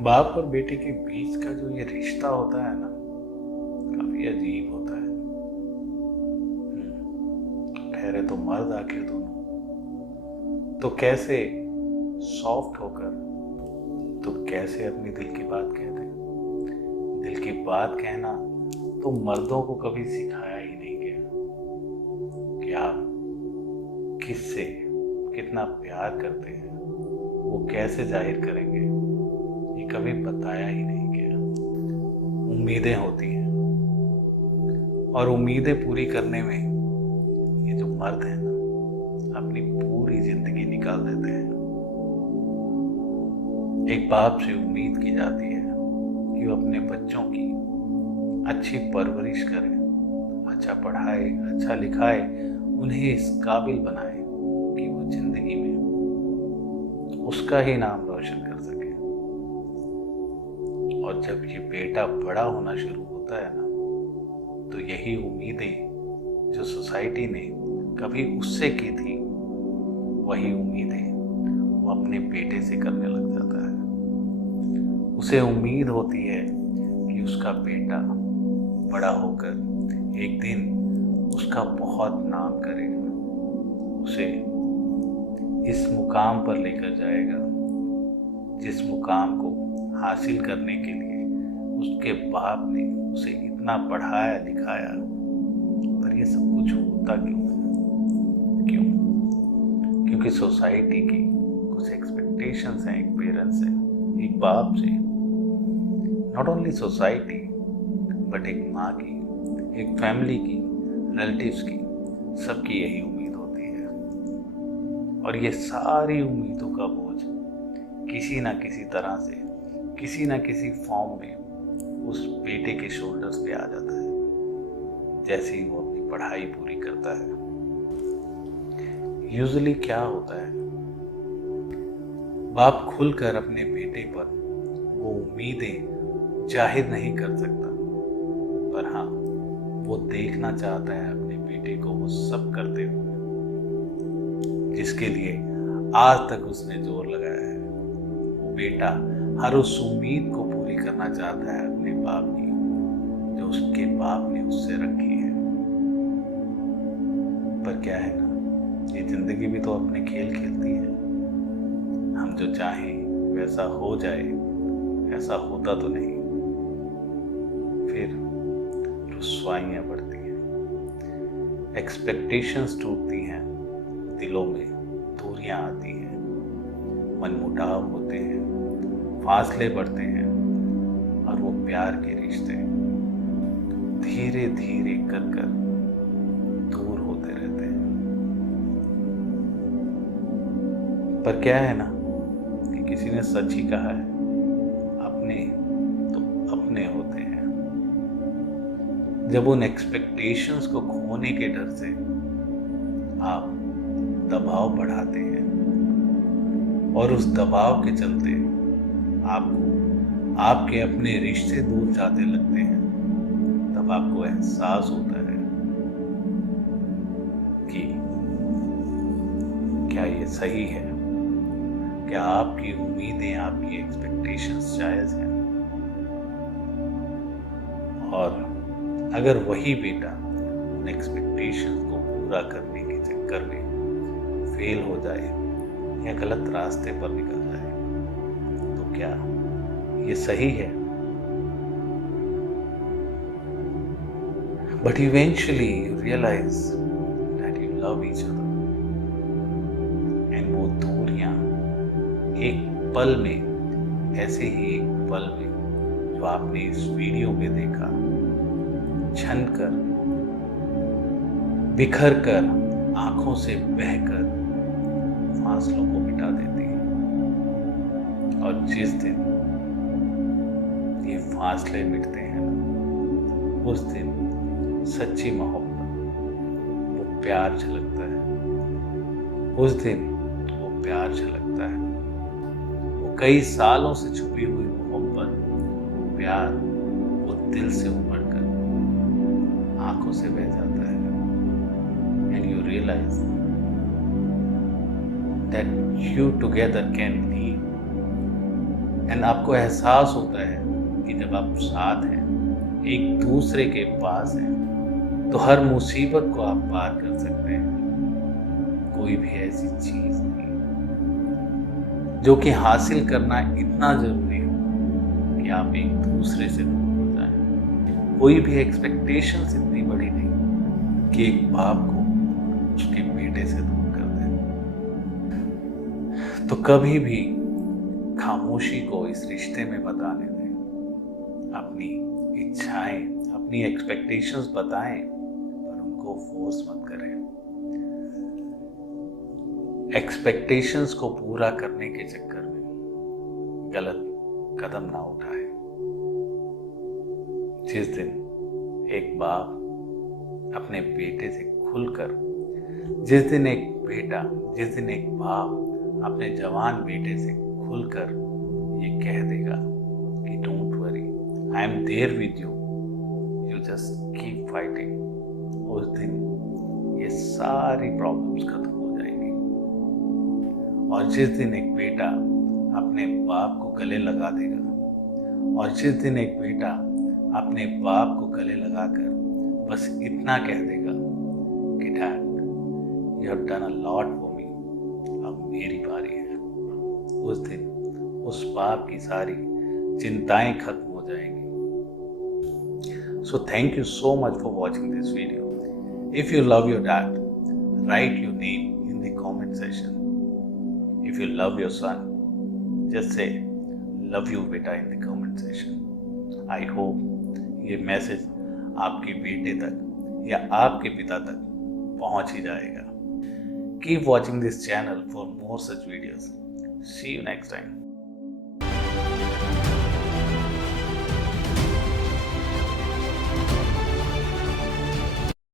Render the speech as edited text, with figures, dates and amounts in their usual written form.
बाप और बेटे के बीच का जो ये रिश्ता होता है ना, काफी अजीब होता है। ठहरे तो मर्द आखिर दोनों, तो कैसे सॉफ्ट होकर, तो कैसे अपनी दिल की बात कहते हैं। दिल की बात कहना तो मर्दों को कभी सिखाया ही नहीं गया कि आप किससे कितना प्यार करते हैं, वो कैसे जाहिर करेंगे, ये कभी बताया ही नहीं गया। उम्मीदें होती हैं और उम्मीदें पूरी करने में ये जो मर्द है ना, अपनी पूरी जिंदगी निकाल देते हैं। एक बाप से उम्मीद की जाती है कि वो अपने बच्चों की अच्छी परवरिश करे, अच्छा पढ़ाए, अच्छा लिखाए, उन्हें इस काबिल बनाए कि वो जिंदगी में उसका ही नाम रोशन कर सके। और जब ये बेटा बड़ा होना शुरू होता है ना, तो यही उम्मीदें जो सोसाइटी ने कभी उससे की थी, वही उम्मीदें वो अपने बेटे से करने लग जाता है। उसे उम्मीद होती है कि उसका बेटा बड़ा होकर एक दिन उसका बहुत नाम करेगा, उसे इस मुकाम पर लेकर जाएगा जिस मुकाम को हासिल करने के लिए उसके बाप ने उसे इतना पढ़ाया लिखाया। पर ये सब कुछ होता क्यों? क्योंकि सोसाइटी की कुछ एक्सपेक्टेशंस हैं, एक पेरेंट्स से, एक बाप से, नॉट ओनली सोसाइटी बट एक माँ की, एक फैमिली की, रिलेटिव्स की, सबकी यही उम्मीद होती है। और ये सारी उम्मीदों का बोझ किसी ना किसी तरह से, किसी ना किसी फॉर्म में उस बेटे के शोल्डर्स पे आ जाता है जैसे ही वो अपनी पढ़ाई पूरी करता है। यूजुअली क्या होता है, बाप खुलकर अपने बेटे पर वो उम्मीदें जाहिर नहीं कर सकता, पर हाँ, वो देखना चाहता है अपने बेटे को वो सब करते हुए जिसके लिए आज तक उसने जोर लगाया है। वो बेटा हर उस उम्मीद को पूरी करना चाहता है अपने बाप की, जो उसके बाप ने उससे रखी है। पर क्या है ना, ये जिंदगी भी तो अपने खेल खेलती है। हम जो चाहें वैसा हो जाए, ऐसा होता तो नहीं। फिर रुस्वाइयाँ बढ़ती हैं, एक्सपेक्टेशंस टूटती हैं, दिलों में दूरियां आती हैं, मनमुटाव होते हैं, फासले बढ़ते हैं, और वो प्यार के रिश्ते धीरे धीरे कर कर दूर होते रहते हैं। पर क्या है ना कि किसी ने सच ही कहा है, अपने तो अपने होते हैं। जब उन एक्सपेक्टेशंस को खोने के डर से आप दबाव बढ़ाते हैं और उस दबाव के चलते आपको आपके अपने रिश्ते दूर जाते लगते हैं, तब आपको एहसास होता है कि क्या ये सही है, क्या आपकी उम्मीदें, आपकी एक्सपेक्टेशंस जायज हैं। और अगर वही बेटा उन एक्सपेक्टेशंस को पूरा करने के चक्कर में फेल हो जाए या गलत रास्ते पर निकल जाए, तो क्या ये सही है? But eventually you realise that you love each other, and वो दूरियां एक पल में, ऐसे ही एक पल में जो आपने इस वीडियो में देखा, छन कर, बिखर कर, आंखों से बहकर फासलों को मिटा देती है। और जिस दिन ये फासले मिटते हैं ना, उस दिन सच्ची मोहब्बत, वो प्यार झलकता है। उस दिन वो प्यार झलकता है, वो कई सालों से छुपी हुई मोहब्बत, वो प्यार, वो दिल से उमड़ कर आंखों से बह जाता है। And you realise that you together can lead and आपको एहसास होता है कि जब आप साथ हैं, एक दूसरे के पास हैं, तो हर मुसीबत को आप पार कर सकते हैं। कोई भी ऐसी चीज नहीं जो कि हासिल करना इतना जरूरी हो कि आप एक दूसरे से दूर हो जाएं। कोई भी एक्सपेक्टेशंस इतनी बड़ी नहीं कि एक बाप को उसके बेटे से दूर कर दे। तो कभी भी खामोशी को इस रिश्ते में बताने दें। अपनी इच्छाएं, अपनी एक्सपेक्टेशंस बताएं, पर उनको फोर्स मत करें। एक्सपेक्टेशंस को पूरा करने के चक्कर में गलत कदम ना उठाए। जिस दिन एक बाप अपने बेटे से खुलकर, जिस दिन एक बाप अपने जवान बेटे से खुलकर ये कह देगा कि don't worry, I am there with you, you just keep fighting, उस दिन ये सारी प्रॉब्लम्स खत्म हो जाएंगी। और जिस दिन एक बेटा अपने बाप को गले लगा देगा, और जिस दिन एक बेटा अपने बाप को गले लगाकर बस इतना कह देगा कि dad, you have done a lot for me, अब मेरी बारी है, उस दिन उस बाप की सारी चिंताएं खत्म हो जाएंगी। So thank you so much for watching this video. If you love your dad, right your name in the comment section. If you love your son, just say love you beta in the comment section. I hope ये message आपके बेटे तक या आपके पिता तक पहुंच ही जाएगा। Keep watching this channel for more such videos. See you next time.